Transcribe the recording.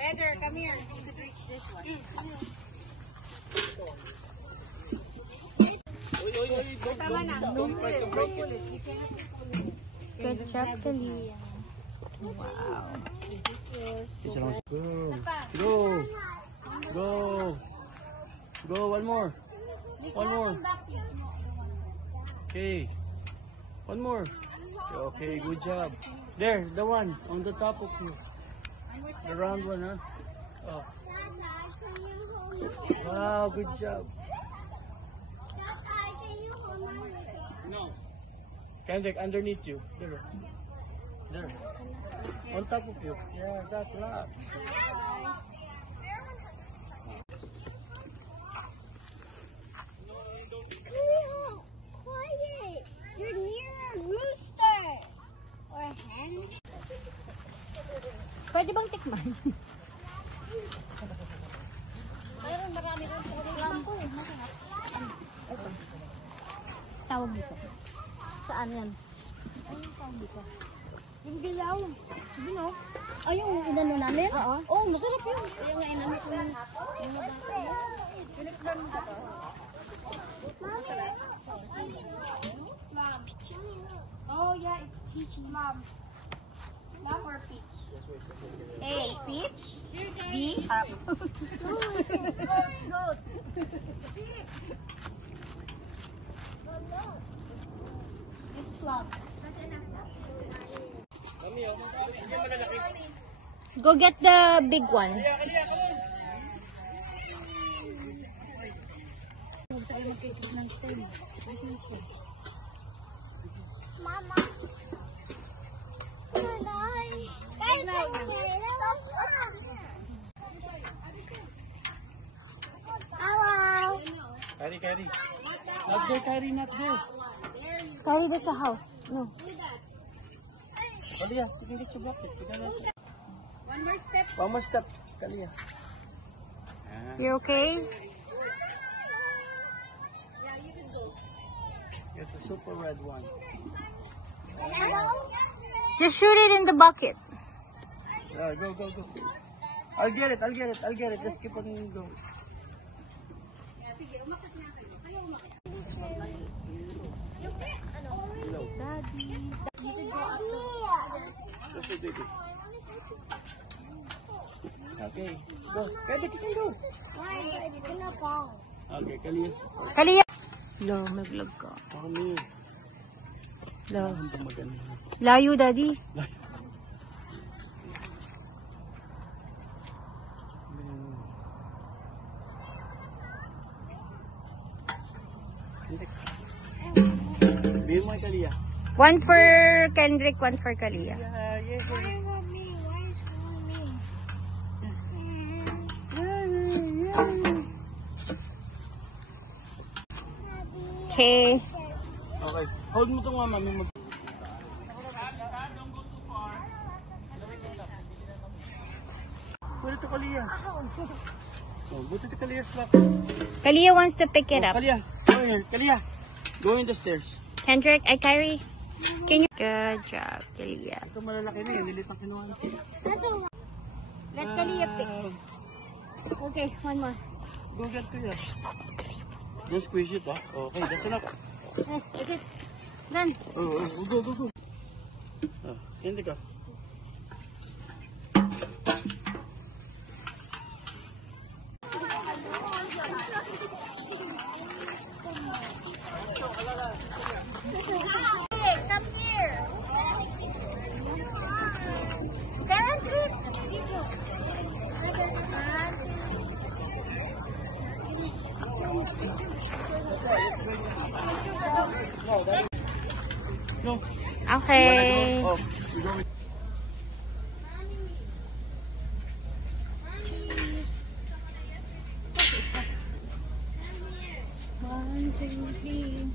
Heather, come here. You could reach this one. Tama na. Don't pull it. Good job, Kalia. Wow. Go. Go. Go. One more. One more. Okay. One more. Okay, good job. There, the one on the top of you. The round one, huh? Oh. Wow, good job. No. Kendrick, underneath you. There. There. On top of you. Yeah, that's lots. Quiet. You're near a rooster. Or a hen. Pwede bang tikman? Mayroon marami rin po lampo eh. Masarap. Ito. Tawag dito. Saan yan? Ano yung tawag dito? Yung dilaw. Sige no? Ay, yung inano namin? Oo. Oh, masarap yun. Kaya nga inano ko yung mga bata. Pinagdan mo ba ito? Mom. Oh yeah, it's peach. Mom. Mom or peach? A, peach. B, up. Goat. It's plum. Go get the big one. Mama. Guys, hello. Carry, carry. Not there, carry, not there. Carry this to house. No. Kalia, you can get your bucket. One more step. One more step, Kalia. You okay? Yeah, you can go. Get the super red one. Just shoot it in the bucket. Yeah, go, go, go. I'll get it, I'll get it, I'll get it. Just keep on going. Yeah, sige, umakit niya kayo. Kayo umakit. Okay, go. Pwede ka go. Why? It's gonna fall. Okay, Kalia. Kalia. Lo, may vlog ka. Ako niyo. Lo. Ang maganda. Layo, daddy. Bill mo kay Kalia. One for Kendrick, one for Kalia. Yeah, yeah, Why is it me? Why is it me? Okay. Okay. Hold mo itong mama. May mag... Pwede ito Kalia. Oh, buti ito Kalia's lock. Kalia wants to pick it up. Kalia, go here. Kalia, go in the stairs. Kendrick, I carry. Can you? Good job, Kalia. Ito malalaki na yun. Lilit ang kinuha. Let Kalia pick. Okay, one more. Go get Kalia. Don't squeeze it, ah. Okay, that's enough. Okay. Done. Oh, go, go, go. Oh, hindi ka. Hey, come here. Kendrick. No. Okay. Oh, you go with... One, two, three.